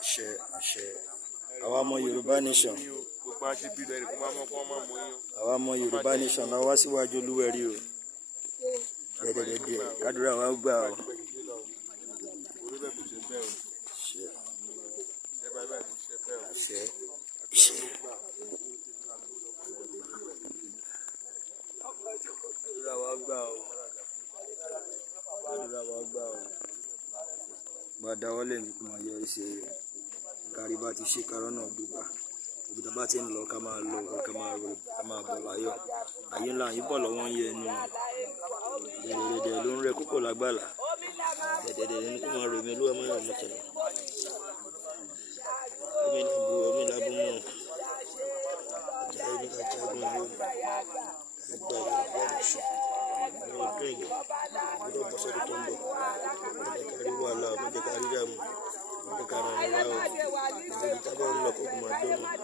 àṣẹ àṣẹ àwa ọmọ Yorùbá nation àwa ọmọ Yorùbá nation la wá síwájú Olúwẹ̀rí o dẹ̀dẹ̀dẹ̀ kádùrá wa gbà o. àṣẹ àṣẹ kádùrá wa gbà o kádùrá wa gbà o. Gbàdáwọ́lé mi kò máa yọrí sí rere kárí bá ti ṣe kárọ́ náà gbígbà ibi tá a bá ti ń lọ ká máa lọ ká máa bọ̀ láyọ̀ ayé ńlá yìí bọ̀ lọ́wọ́ ń yẹ ẹnu dẹ̀dẹ̀dẹ̀ ló ń rẹ kókò lágbàlá dẹ̀dẹ̀dẹ̀ ní kó máa rèmi olúwa máa mú tẹ̀lé omi làbú mọ́ ọjà ẹni ká jágún yóò ẹgbẹ́ Yorùbá nation ní ọdún yìí ọdún bọ́sọ̀dún tó ń bọ̀ ọjọ́ kárí wàhálà ọjọ́ kárí dààmú ọjọ́ kárí ràn wá o ìgbà tí a bá ń lọ kó kò máa dọ́nà.